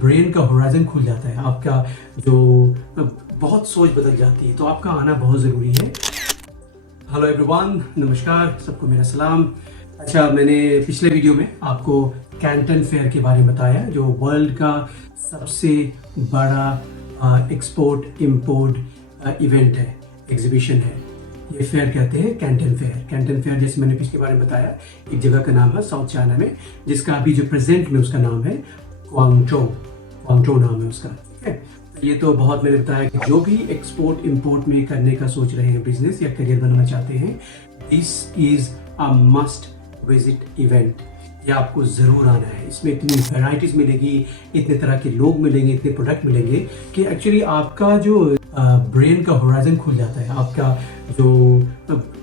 Brain का horizon खुल जाता है, आपका जो बहुत सोच बदल जाती है, तो आपका आना बहुत ज़रूरी है। हेलो एवरीवन, नमस्कार, सबको मेरा सलाम। अच्छा, मैंने पिछले वीडियो में आपको कैंटन फेयर के बारे में बताया, जो वर्ल्ड का सबसे बड़ा एक्सपोर्ट इम्पोर्ट इवेंट है, एग्जीबिशन है। ये फेयर कहते हैं कैंटन फेयर। कैंटन फेयर जैसे मैंने पिछली बार में बताया, एक जगह का नाम है साउथ चाइना में, जिसका अभी जो प्रेजेंट में उसका नाम है क्वांगचो नाम है उसका। ठीक है, ये तो बहुत मैंने बताया कि जो भी एक्सपोर्ट इंपोर्ट में करने का सोच रहे हैं, बिजनेस या करियर बनाना चाहते हैं, this is a must visit event. ये आपको ज़रूर आना है। इसमें इतनी वैराइटीज़ मिलेगी, इतने तरह के लोग मिलेंगे, इतने प्रोडक्ट मिलेंगे कि एक्चुअली आपका जो ब्रेन का होराइजन खुल जाता है, आपका जो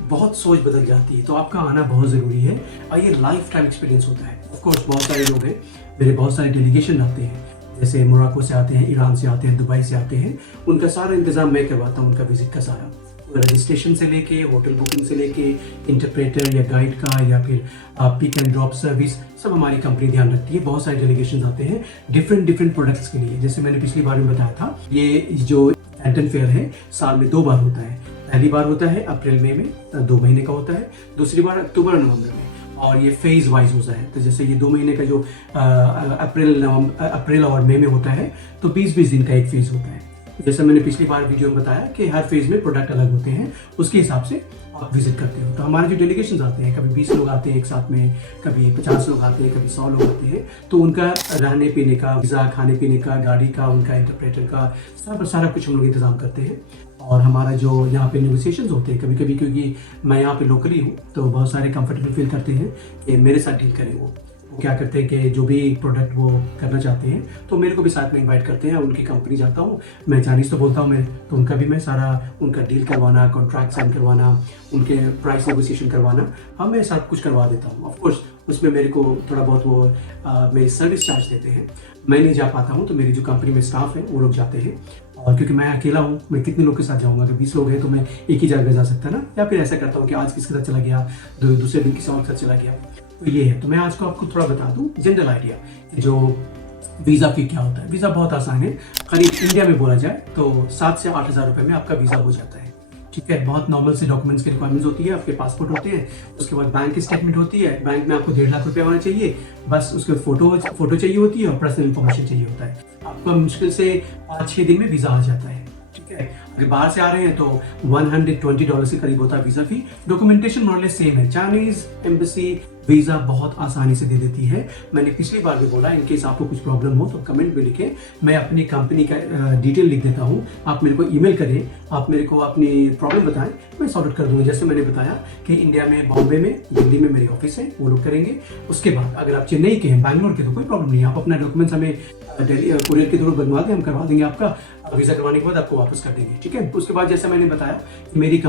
बहुत सोच बदल जाती है, तो आपका आना बहुत ज़रूरी है और ये लाइफ टाइम एक्सपीरियंस होता है। ऑफ कोर्स बहुत सारे लोग हैं, मेरे बहुत सारे डेलीगेशन आते हैं, जैसे मोरक्को से आते हैं, ईरान से आते हैं, दुबई से आते हैं। उनका सारा इंतज़ाम मैं करवाता हूँ, उनका विजिट का सारा, रजिस्ट्रेशन से लेके होटल बुकिंग से लेके इंटरप्रेटर या गाइड का या फिर पिक एंड ड्रॉप सर्विस, सब हमारी कंपनी ध्यान रखती है। बहुत सारे डेलीगेशन आते हैं डिफरेंट प्रोडक्ट्स के लिए। जैसे मैंने पिछली बार में बताया था, ये जो कैंटन फेयर है साल में 2 बार होता है। पहली बार होता है अप्रैल मई में, 2 महीने का होता है। दूसरी बार अक्टूबर नवंबर में, और ये फेज वाइज होता है। तो जैसे ये 2 महीने का जो अप्रैल और मई में होता है, तो 20-20 दिन का एक फेज होता है। जैसे मैंने पिछली बार वीडियो में बताया कि हर फेज में प्रोडक्ट अलग होते हैं, उसके हिसाब से आप विजिट करते हो। तो हमारे जो डेलीगेशन आते हैं, कभी 20 लोग आते हैं एक साथ में, कभी 50 लोग आते हैं, कभी 100 लोग आते हैं, तो उनका रहने पीने का, वीज़ा, खाने पीने का, गाड़ी का, उनका इंटरप्रेटर का, सारा कुछ हम लोग इंतजाम करते हैं। और हमारा जो यहाँ पे नेगोशिएशंस होते हैं, कभी कभी क्योंकि मैं यहाँ पे लोकली हूँ, तो बहुत सारे कंफर्टेबल फील करते हैं कि मेरे साथ डील करें। वो क्या करते हैं कि जो भी प्रोडक्ट वो करना चाहते हैं, तो मेरे को भी साथ में इनवाइट करते हैं। उनकी कंपनी जाता हूँ, मैं चाइनीज़ तो बोलता हूँ मैं, तो उनका भी मैं सारा उनका डील करवाना, कॉन्ट्रैक्ट साइन करवाना, उनके प्राइस नेगोशिएशन करवाना, हाँ मैं सब कुछ करवा देता हूँ। ऑफकोर्स उसमें मेरे को थोड़ा बहुत वो मेरी सर्विस चार्ज देते हैं। मैं नहीं जा पाता हूँ, तो मेरी जो कंपनी में स्टाफ है वो लोग जाते हैं। और क्योंकि मैं अकेला हूँ, मैं कितने लोग के साथ जाऊँगा? अगर 20 लोग हैं तो मैं एक ही जगह जा सकता ना, या फिर ऐसा करता हूँ कि आज किसके साथ चला गया, दूसरे दिन किसी और के साथ चला गया। तो ये है। तो मैं आज को आपको थोड़ा बता दूँ जनरल आइडिया कि जो वीज़ा फी क्या होता है। वीज़ा बहुत आसान है, करीब इंडिया में बोला जाए तो 7 से 8 हज़ार रुपये में आपका वीज़ा हो जाता है। ठीक है, बहुत नॉर्मल से डॉक्यूमेंट्स की रिक्वायरमेंट्स होती है। आपके पासपोर्ट होते हैं, उसके बाद बैंक की स्टेटमेंट होती है, बैंक में आपको 1.5 लाख रुपया होना चाहिए, बस उसके फोटो चाहिए होती है और पर्सनल इन्फॉर्मेशन चाहिए होता है। आपको मुश्किल से 5-6 दिन में वीज़ा आ जाता है। ठीक है, अगर बाहर से आ रहे हैं तो $120 के करीब होता है वीज़ा फी। डॉक्यूमेंटेशन मॉडल सेम है, चाइनीज़ एम्बेसी वीज़ा बहुत आसानी से दे देती है। मैंने पिछली बार भी बोला, इनकेस आपको कुछ प्रॉब्लम हो तो कमेंट में लिखें, मैं अपनी कंपनी का डिटेल लिख देता हूँ। आप मेरे को ईमेल करें, आप मेरे को अपनी प्रॉब्लम बताएं, मैं सॉल्व कर दूँगा। जैसे मैंने बताया कि इंडिया में, बॉम्बे में, दिल्ली में मेरी ऑफिस है, वो लोग करेंगे। उसके बाद अगर आप चेन्नई के हैं, बैंगलोर के, तो कोई प्रॉब्लम नहीं है। आप अपना डॉक्यूमेंट्स हमें कुरियर के थ्रू बनवा दें, हम करवा देंगे। आपका वीज़ा करवाने के बाद आपको वापस कर देंगे। ठीक है, उसके बाद जैसे मैंने बताया कि मेरी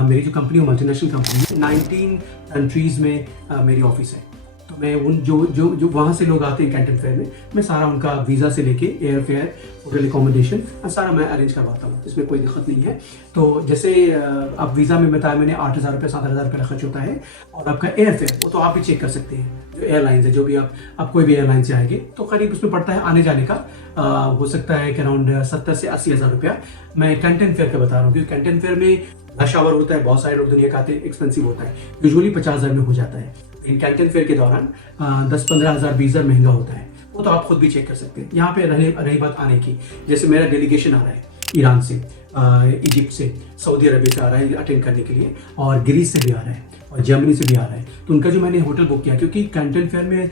मेरी जो कंपनी है मल्टीनेशनल कंपनी है, 19 कंट्रीज़ में मेरी ऑफिस है। तो मैं उन जो वहाँ से लोग आते हैं कैंटन फेयर में, मैं सारा उनका वीज़ा से लेके एयर फेयर, होटल एकोमोडेशन सारा मैं अरेंज करवाता हूँ। इसमें कोई दिक्कत नहीं है। तो जैसे अब वीज़ा में बताया मैंने 8 हज़ार रुपये, 7 हज़ार रुपये खर्च होता है। और आपका एयर फेयर वो तो आप भी चेक कर सकते हैं, जो एयरलाइंस है, जो भी आप कोई भी एयरलाइन से आएंगे, तो करीब उसमें पड़ता है आने जाने का हो सकता है कि अराउंड 70 से 80 हज़ार रुपया। मैं कैंटन फेयर का बता रहा हूँ, क्योंकि कैंटन फेयर में रश आवर होता है, बहुत सारे लोग दुनिया का आते हैं, एक्सपेंसिव होता है, यूजुअली 50 हज़ार में हो जाता है। इन कैंटन फेयर के दौरान 10-15 हज़ार 20 हज़ार महंगा होता है। वो तो आप खुद भी चेक कर सकते हैं। यहाँ पे रही बात आने की, जैसे मेरा डेलीगेशन आ रहा है ईरान से, इजिप्ट से, सऊदी अरबिया से आ रहा है अटेंड करने के लिए, और ग्रीस से भी आ रहा है, और जर्मनी से भी आ रहा है। तो उनका जो मैंने होटल बुक किया, क्योंकि कैंटन फेयर में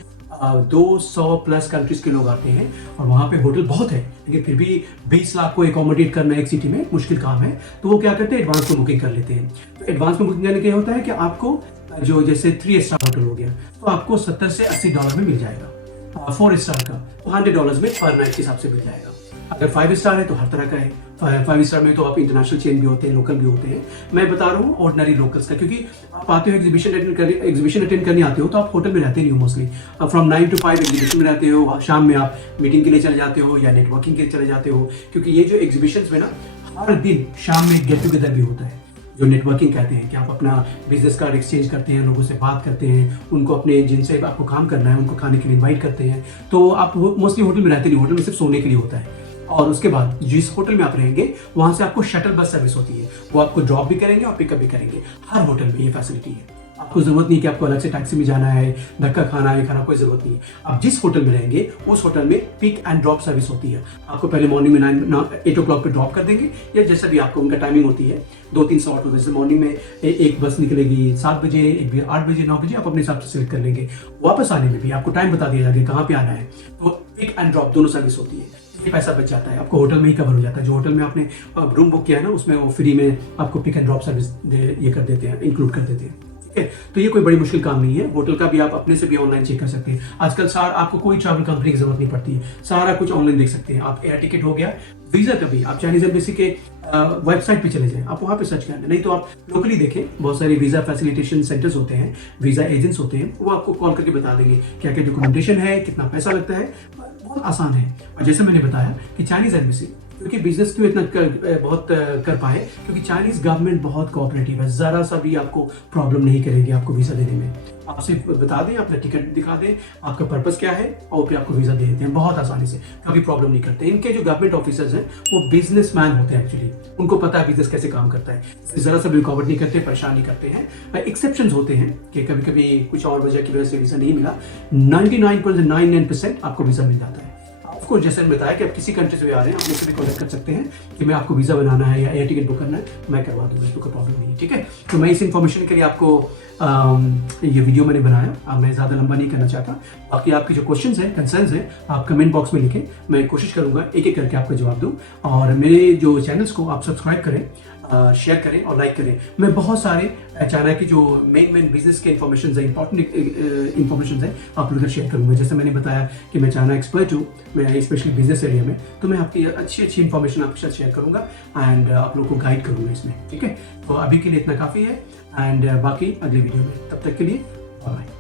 200 प्लस कंट्रीज के लोग आते हैं, और वहाँ पे होटल बहुत है, लेकिन फिर भी 20 लाख को एकोमोडेट करना एक सिटी में मुश्किल काम है। तो वो क्या करते हैं, एडवांस में बुकिंग कर लेते हैं। तो एडवांस में बुकिंग करने के होता है कि आपको जो जैसे 3 स्टार होटल हो गया, तो आपको 70 से $80 में मिल जाएगा। 4 स्टार का तो $100 में पर नाइट के हिसाब से मिल जाएगा। अगर 5 स्टार है तो हर तरह का है। 5 स्टार में तो आप इंटरनेशनल चेन भी होते हैं, लोकल भी होते हैं। मैं बता रहा हूँ ऑर्डिनरी लोकल्स का, क्योंकि आप आते हो एग्जीबिशन अटेंड करने आते हो, तो आप होटल में रहते नहीं हो मोस्टली। फ्रॉम 9 to 5 एग्जीबिशन में रहते हो, शाम में आप मीटिंग के लिए चले जाते हो या नेटवर्किंग के लिए चले जाते हो। क्योंकि ये जो एग्जीबिशन में ना, हर दिन शाम में गेट टुगेदर भी होता है। जो नेटवर्किंग कहते हैं कि आप अपना बिजनेस कार्ड एक्सचेंज करते हैं, लोगों से बात करते हैं, उनको अपने जिनसे आपको काम करना है उनको खाने के लिए इन्वाइट करते हैं। तो आप मोस्टली होटल में रहते नहीं, होटल में सिर्फ सोने के लिए होता है। और उसके बाद जिस होटल में आप रहेंगे वहाँ से आपको शटल बस सर्विस होती है, वो आपको ड्रॉप भी करेंगे और पिकअप भी करेंगे। हर होटल में ये फैसिलिटी है। आपको जरूरत नहीं कि आपको अलग से टैक्सी में जाना है, धक्का खाना है, खाना, कोई जरूरत नहीं है। आप जिस होटल में रहेंगे उस होटल में पिक एंड ड्रॉप सर्विस होती है। आपको पहले मॉर्निंग में 8 o'clock पे ड्रॉप कर देंगे, या जैसा भी आपको उनका टाइमिंग होती है। 2-3 स्लॉट होते हैं, जैसे मॉर्निंग में एक बस निकलेगी 7 बजे, एक भी 8 बजे, 9 बजे, आप अपने हिसाब से सिलेक्ट कर लेंगे। वापस आने में भी आपको टाइम बता दिया जाएगा कहाँ पे आना है। तो पिक एंड ड्रॉप दोनों सर्विस होती है। ये पैसा बच जाता है, आपको होटल में ही कवर हो जाता है। जो होटल में आपने रूम बुक किया है ना, उसमें वो फ्री में आपको पिक एंड ड्रॉप सर्विस ये कर देते हैं, इंक्लूड कर देते हैं। ठीक है, तो ये कोई बड़ी मुश्किल काम नहीं है। होटल का भी आप अपने से भी ऑनलाइन चेक कर सकते हैं। आजकल आपको कोई ट्रैवल कंपनी की जरूरत नहीं पड़ती है, सारा कुछ ऑनलाइन देख सकते हैं आप। एयर टिकट हो गया, वीजा का भी आप चाइनीज एम्बेसी के वेबसाइट पे चले जाएं, आप वहाँ पे सर्च करना, नहीं तो आप लोकली देखें। बहुत सारे वीजा फैसिलिटेशन सेंटर्स होते हैं, वीजा एजेंट्स होते हैं, वो आपको कॉल करके बता देंगे क्या क्या डॉक्यूमेंटेशन है, कितना पैसा लगता है। बहुत आसान है। और जैसे मैंने बताया कि चाइनीज एम्बेसी क्योंकि बिजनेस क्यों इतना बहुत कर पाए, क्योंकि चाइनीज गवर्नमेंट बहुत कोऑपरेटिव है, जरा सा भी आपको प्रॉब्लम नहीं करेगी आपको वीजा देने में। आपसे बता दें, अपना टिकट दिखा दें, आपका पर्पस क्या है, और फिर आपको वीजा दे देते हैं बहुत आसानी से, कभी प्रॉब्लम नहीं करते। इनके जो गवर्नमेंट ऑफिसर्स हैं वो बिजनेसमैन होते हैं एक्चुअली, उनको पता है बिजनेस कैसे काम करता है, जरा सा भी रुकावट नहीं करते, परेशान नहीं करते हैं। एक्सेप्शंस होते हैं कि कभी कभी कुछ और वजह की वजह से वीजा नहीं मिला, 99.99% आपको वीजा मिल जाता है। आपको जैसे मैंने बताया कि आप किसी कंट्री से आ रहे हैं, आप मुझसे भी कॉन्टेक्ट कर सकते हैं कि मैं आपको वीज़ा बनाना है या एयर टिकट बुक करना है, मैं करवा दूंगा, तो कोई प्रॉब्लम नहीं है। ठीक है, तो मैं इस इन्फॉर्मेशन के लिए आपको ये वीडियो मैंने बनाया, मैं ज़्यादा लंबा नहीं करना चाहता। बाकी आपके जो क्वेश्चंस हैं, कंसर्न्स हैं, आप कमेंट बॉक्स में लिखें, मैं कोशिश करूंगा एक एक करके आपका जवाब दूं। और मेरे जो चैनल्स को आप सब्सक्राइब करें, शेयर करें और लाइक करें। मैं बहुत सारे चाइना की जो मेन बिजनेस के इन्फॉर्मेशन है, इंपॉर्टेंट इन्फॉर्मेशन है, आप लोगों शेयर करूंगा। जैसे मैंने बताया कि मैं चाइना एक्सपर्ट हूँ, मैं स्पेशली बिजनेस एरिया में, तो मैं आपकी अच्छी इन्फॉर्मेशन आपके साथ शेयर करूंगा एंड आप लोगों को गाइड करूंगा इसमें। ठीक है, तो अभी के लिए इतना काफ़ी है, एंड बाकी अगली वीडियो में, तब तक के लिए बाय।